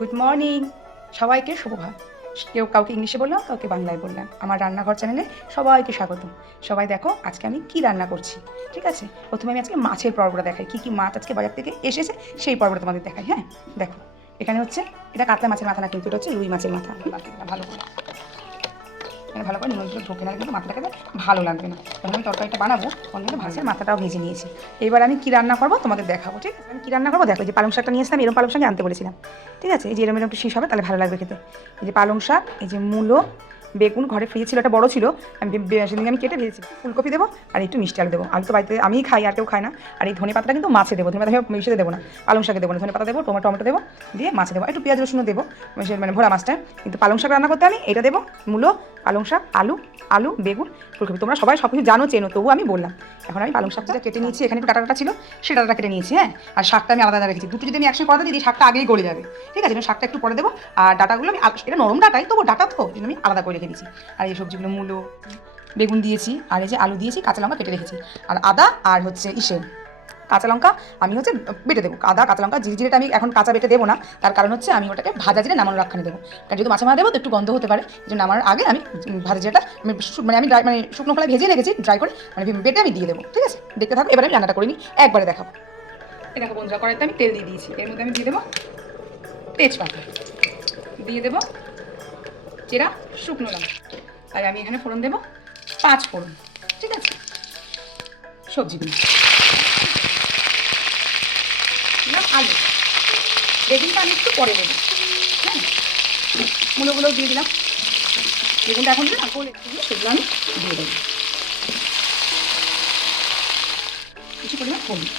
Good morning সবাইকে শুভভার। কেউ কাউকে ইংলিশে বললাম, কাউকে বাংলায় বললাম। আমার রান্নাঘর চ্যানেলে সবাইকে স্বাগতম। সবাই দেখো আজকে আমি কি রান্না করছি। ঠিক আছে, প্রথমে আমি আজকে মাছের পর্বটা দেখাই, কী কী মাছ আজকে বাজার থেকে এসেছে সেই পর্বটা তোমাদের দেখাই। হ্যাঁ দেখো, এখানে হচ্ছে এটা কাতলা মাছের মাথা না, কিন্তু এটা হচ্ছে রুই মাছের মাথা। ভালো করে এখানে ভালো করে নুনগুলো ঢোকে না, কিন্তু মাথাটাকে ভালো লাগবে না। যখন আমি তরকারিটা বানাবো তখন কিন্তু মাছের মাথাটাও ভেজে নিয়েছি। এবার আমি কী রান্না করবো তোমাদের দেখাবো। ঠিক আছে, আমি কী রান্না করবো দেখো। যে পালং শাকটা নিয়ে আসলাম, এরকম পালং শাকই আনতে বলেছিলাম। ঠিক আছে, এই যে এরকম একটু শীষ হবে, তাহলে ভালো লাগবে খেতে। এই যে পালং শাক, এই যে মূলো, বেগুন ঘরে ফ্রি ছিল, একটা বড় ছিল, সেদিন আমি কেটে ভেজেছি। ফুলকপি দেবো আর একটু মিষ্টি আলু দেবো। আলু তো বাড়িতে আমিই খাই, আর কেউ খায় না। আর এই ধনে পাতাটা কিন্তু মাছে দেবো, ধনে পাতা মিশিয়ে দেবো না, পালং শাকে দেবো না। ধনে পাতা দেবো, টমেটো দেবো, দিয়ে মাছে দেবো, একটু পেঁয়াজ রসুনও দেবো, মানে ভোলা মাছটা। কিন্তু পালং শাক রান্না করতে আমি এটা দেবো, মূলো, পালং শাক, আলু, বেগুন, ফুলকপি। তোমরা সবাই সব কিছু জানো, চেনো, তবু আমি বললাম। এখন আমি পালং শাকটা কেটে নিয়েছি, এখানে একটু ডাটা ছিল, সে ডাটাটা কেটে নিয়েছি। হ্যাঁ, আর শাকটা আমি আলাদা রেখেছি। দুটো যদি আমি একসঙ্গে করাতে দিই, শাকটা আগেই গলে যাবে। ঠিক আছে, শাকটা একটু পরে দেবো। আর ডাটাগুলো আমি, এটা নরম ডাটাই, তবু ডাটা তো আমি আলাদা করে রেখে দিয়েছি। আর এই সবজিগুলো মূলো, বেগুন দিয়েছি, আর এই যে আলু দিয়েছি, কাঁচা লঙ্কা কেটে রেখেছি। আর আদা আর হচ্ছে কাঁচা লঙ্কা আমি হচ্ছে বেটে দেবো। আদা কাঁচা লঙ্কা জিরেটা আমি এখন কাঁচা বেটে দেবো না, তার কারণ হচ্ছে আমি ওটাকে ভাজা জিরে নামানোর রাখখানে দেবো। কারণ যেহেতু মাছে মারা দেবো তো একটু গন্ধ হতে পারে, এই জন্য নামানোর আগে আমি ভাজা জিরেটা আমি শুকনো খোলায় ভেজে রেখেছি, ড্রাই করে বেটে আমি দিয়ে দেবো। ঠিক আছে, দেখতে থাকো। এবার আমি রান্নাটা করে নিই, একবারে দেখাবো। এই দেখো বন্ধুরা, কড়াইতে আমি তেল দিয়ে দিয়েছি। এর মধ্যে আমি দিয়ে দেবো তেজপাতা, দিয়ে দেবো চেরা শুকনো লঙ্কা, আর আমি এখানে ফোড়ন দেবো 5 ফোড়ন। ঠিক আছে, সবজিগুলো আলু, বেগুনটা আমি একটু পরে দেবো। হ্যাঁ, মূলগুলোও দিয়ে দিলাম। বেগুনটা এখন দিলে না গোলে, সেগুলো আমি দিয়ে দেবো। কিছু পরিমাণ হলুদ,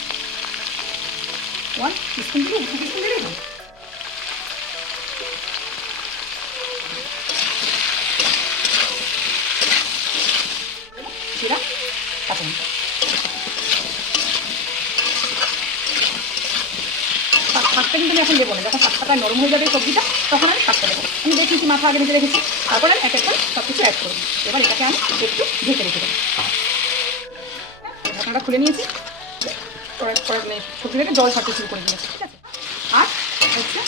1 টিস্পুন দিলে 2 টিস্পুন দিলেই হবে। জিরা, কাঁচা লঙ্কা, শাকটা কিন্তু আমি এখন দেবো না। যখন শাকটা নরম হয়ে যাবে সবজিটা, তখন আমি শাকটা দেবো। আমি দেখেছি মাথা আগে ভেজে রেখেছি, তারপরে আমি এক এক করে সব কিছু অ্যাড করবো। এবার এটাকে আমি একটু ঢেকে রেখে দেবো। ঢাকনাটা খুলে নিয়েছি, সবজি থেকে জল ছাড়তে শুরু করে দিয়েছি। ঠিক আছে, আর হচ্ছে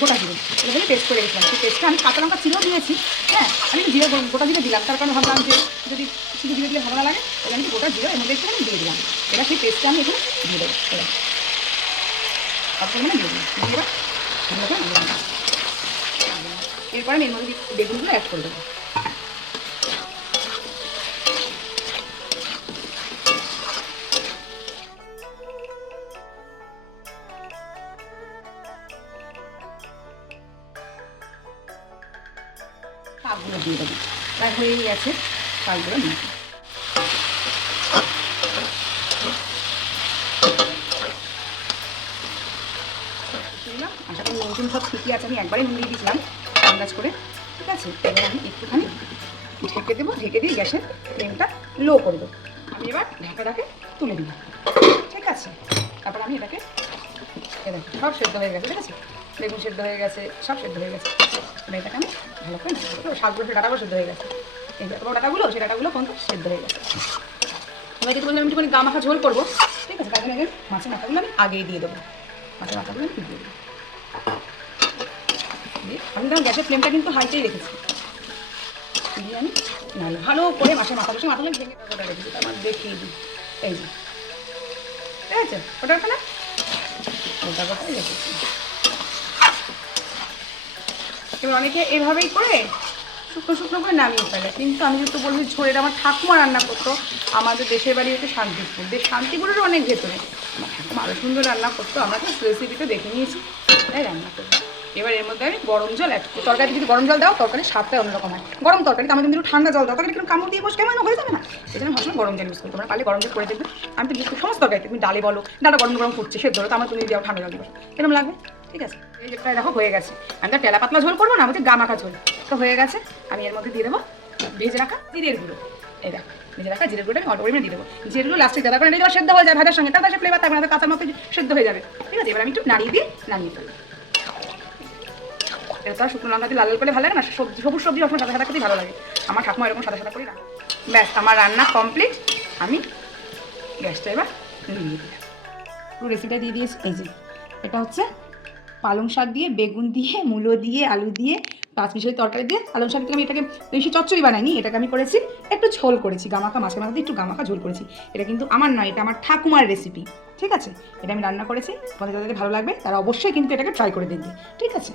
গোটা জিরে, এটা আমি পেস্ট করে রেখেছিলাম। সেই পেস্টটা আমি কাঁচা লঙ্কা চিরেও দিয়েছি। হ্যাঁ, আমি জিরে গোটা জিরে দিলাম, তার কারণে ভাবলাম যে যদি শুধু জিরে দিলে ভালো না লাগে, তাহলে আমি গোটা জিরে এর মধ্যে একটু আমি দিয়ে দিলাম। এবার সেই পেস্টটা আমি এখানে দিয়ে দেবো। সব পরিমাণে দিয়ে দিলাম। এরপরে আমি এর মধ্যে বেগুনগুলো অ্যাড করে দেবো। শাকগুলো দিয়ে দেবো, প্রায় হয়েই গেছে। শাকগুলো নিয়ে দিলাম। আশা করি নুন সব ঠিকই আছে, আমি একবারে নুন দিয়ে দিয়েছিলাম আন্দাজ করে। ঠিক আছে, এবার আমি একটুখানি ঢেকে দেবো, ঢেকে দিয়ে গ্যাসের ফ্লেমটা লো করবো। আমি এবার ঢাকাটাকে তুলে দিই। ঠিক আছে, তারপর আমি এটাকে দেখো সব সেদ্ধ হয়ে গেছে। ঠিক আছে, বেগুন সেদ্ধ হয়ে গেছে, সব সেদ্ধ হয়ে গেছে। এবার এটাকে আমি ভালো করে শাকগুলো, সে ডাটাগুলো সেদ্ধ হয়ে গেছে। এই ডাটাগুলো, সেই ডাটাগুলো পর্যন্ত সেদ্ধ হয়ে গেছে। এবার যেহেতু বললাম একটুখানি গা মাখা ঝোল করবো, ঠিক আছে, তার জন্য আগে মাছের মাথাগুলো আমি আগেই দিয়ে দেবো। মাছের মাথাগুলো আমি দিয়ে দেবো। আমি তখন গ্যাসের ফ্লেমটা কিন্তু হাইতেই রেখেছি। দিয়ে আমি নাহলে ভালো করে মাছের মাথাগুলো ভেঙে ওটা রেখেছি। আমার দেখিয়ে দিই, এই যে ঠিক আছে, ওটা না ওটা কথাই রেখেছি। এবার অনেকে এভাবেই করে শুকনো শুকনো করে নামিয়ে ফেলে, কিন্তু আমি যেহেতু বলছি ঝোলের, আমার ঠাকুমা রান্না করতো। আমাদের দেশের বাড়ি হচ্ছে শান্তিপুর, শান্তিপুরের অনেক ভেতরে। আমার ঠাকুমা আরও সুন্দর রান্না করতো, আমরা তো রেসিপিটা দেখে নিয়েছি, তাই রান্না করবো। এবার এর মধ্যে আমি গরম জল অ্যাড করি। তরকারি যদি গরম জল দাও, তরকারির স্বাদটা অন্যরকম হয়। গরম তরকারি তো, আমি কিন্তু ঠান্ডা জল দাও, তরকারি কিন্তু কামড় দিয়ে বসে কেমন হয়ে যাবে না। এই জন্য ভাবছিলাম গরম জল ইউজ করি। তোমরা পারলে গরম জল করে দেখবে। আমি তো সমস্ত তরকারিতে, তুমি ডালে বলো, ডাটা গরম গরম ফুটছে সেদ্ধ হলো, তো আমার তুমি দেওয়া ঠান্ডা জল দিবো, কেরম লাগবে। ঠিক আছে, এই যে প্রায় দেখো হয়ে গেছে। আমি তো তেলা পাতলা ঝোল করবো না, আমাদের গা মাখা ঝোল তো হয়ে গেছে। আমি এর মধ্যে দিয়ে দেবো ভেজে রাখা জিরের গুঁড়ো। এই দেখো ভেজে রাখা জিরের গুঁড়োটা আমি অল্প পরিমাণে দিয়ে দেবো। জিরেগুলো লাস্টে দেওয়ার কারণে যদি সেদ্ধ হয়ে যায় ভাজার সঙ্গে, তার ফ্লেভার থাকবে না, কাঁচা মতো সেদ্ধ হয়ে যাবে। ঠিক আছে, এবার আমি একটু নাড়িয়ে দিয়ে নামিয়ে ফেলবো। এটা শুকনো লঙ্কা দিয়ে লাল লাল করে ভালো লাগে না, সবুজ সবজি সবসময় সাদা সাদা খেতেই ভালো লাগে। আমার ঠাকুমা এরকম সাদা সাদা করে রান্না। ব্যাস, আমার রান্না কমপ্লিট। আমি গ্যাসটা এবার নিয়ে দিলাম। পুরো রেসিপিটা দিয়ে দিয়েছি। এই যে এটা হচ্ছে পালং শাক দিয়ে, বেগুন দিয়ে, মূলো দিয়ে, আলু দিয়ে, পাঁচ মিশালি তরকারি দিয়ে পালং শাক দিয়ে আমি এটাকে বেশি চচ্চড়ি বানাইনি, এটাকে আমি করেছি একটু ঝোল করেছি, গামাখা মাছের মাথা দিয়ে একটু গামাখা ঝোল করেছি। এটা কিন্তু আমার নয়, এটা আমার ঠাকুমার রেসিপি, ঠিক আছে? এটা আমি রান্না করেছি, তোমাদের যাদের ভালো লাগবে তারা অবশ্যই কিন্তু এটাকে ট্রাই করে দেখবে, ঠিক আছে?